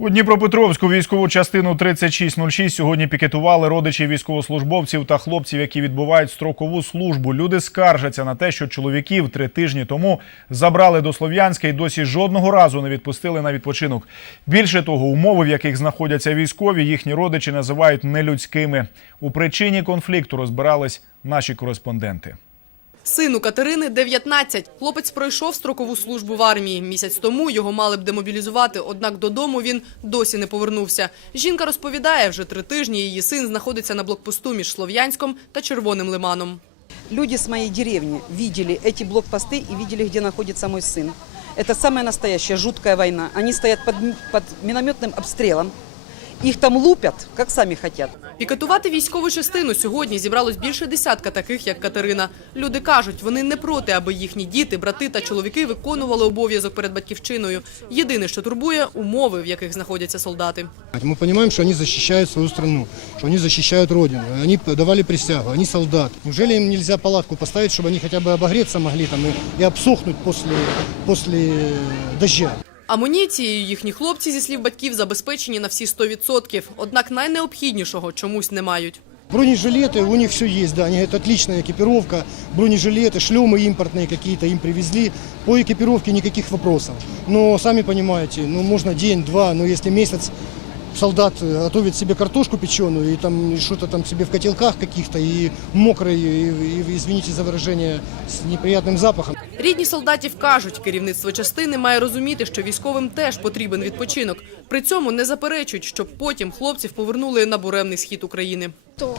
У Дніпропетровську військову частину 3606 сьогодні пікетували родичі військовослужбовців та хлопців, які відбувають строкову службу. Люди скаржаться на те, що чоловіків три тижні тому забрали до Слов'янська і досі жодного разу не відпустили на відпочинок. Більше того, умови, в яких знаходяться військові, їхні родичі називають нелюдськими. У причині конфлікту розбирались наші кореспонденти. Сину Катерини 19. Хлопець пройшов строкову службу в армії. Місяць тому його мали б демобілізувати, однак додому він досі не повернувся. Жінка розповідає, вже три тижні її син знаходиться на блокпосту між Слов'янськом та Червоним лиманом. Люди с моей деревни видели эти блокпосты и видели, где находится мой сын. Это самая настоящая жуткая война. Они стоят под, м- под минометным обстрелом. Их там лупят, как сами хотят. Пікетувати військову частину сьогодні зібралось більше десятка таких, як Катерина. Люди кажуть, вони не проти, аби їхні діти, брати та чоловіки виконували обов'язок перед батьківщиною. Єдине, що турбує – умови, в яких знаходяться солдати. Мы понимаем, что они защищают свою страну, что они защищают Родину. Они давали присягу, они солдат. Неужели им нельзя палатку поставить, чтобы они хотя бы обогреться могли там и, и обсохнуть после, после дождя? Амуніцією їхні хлопці, зі слів батьків, забезпечені на всі 100%. Однак найнеобхіднішого чомусь не мають. Бронежилеты, у них все есть, да, они говорят, отличная экипировка, бронежилеты, шлемы импортные какие-то им привезли. По экипировке никаких вопросов. Но, сами понимаете, ну, можно день-два, но если месяц солдат э, готовит себе картошку печеную и там и что-то там себе в котелках каких-то, и мокрый, и, и, извините за выражение, с неприятным запахом. Рідні солдатів кажуть, керівництво частини має розуміти, що військовим теж потрібен відпочинок. При цьому не заперечують, щоб потім хлопців повернули на буремний схід України. то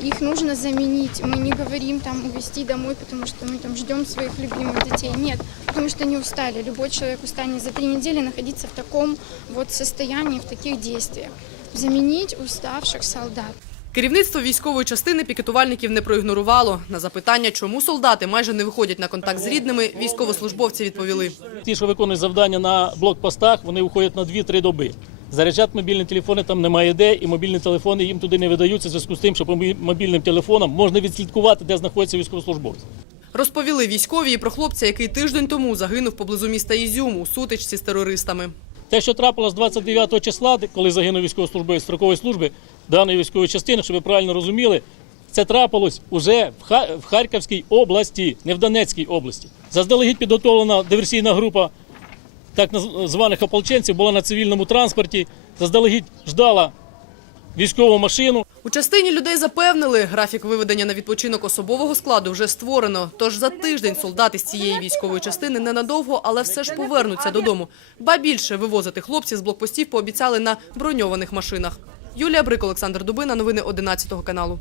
их нужно заменить. Мы не говорим там увезти домой, потому что мы там ждем своих любимых детей. Нет, потому что они устали. Любой человек устанет за три недели находиться в таком вот состоянии, в таких действиях. Заменить уставших солдат. Керівництво військової частини пікетувальників не проігнорувало. На запитання, чому солдати майже не виходять на контакт з рідними, військовослужбовці відповіли. Ті, що виконують завдання на блокпостах, вони уходять на 2-3 доби. Заряджати мобільні телефони там немає де, і мобільні телефони їм туди не видаються в зв'язку з тим, що по мобільним телефонам можна відслідкувати, де знаходяться військовослужбовці. Розповіли військові і про хлопця, який тиждень тому загинув поблизу міста Ізюм у сутичці з терористами. Те, що трапилось 29 числа, коли загинув військовослужбовець строкової служби даної військової частини, щоб ви правильно розуміли, це трапилось уже в Харківській області, не в Донецькій області. Заздалегідь підготовлена диверсійна група так званих ополченців була на цивільному транспорті, заздалегідь ждала військову машину. У частині людей запевнили, графік виведення на відпочинок особового складу вже створено. Тож за тиждень солдати з цієї військової частини ненадовго, але все ж повернуться додому. Ба більше вивозити хлопців з блокпостів пообіцяли на броньованих машинах. Юлія Брик, Олександр Дубина. Новини 11 каналу.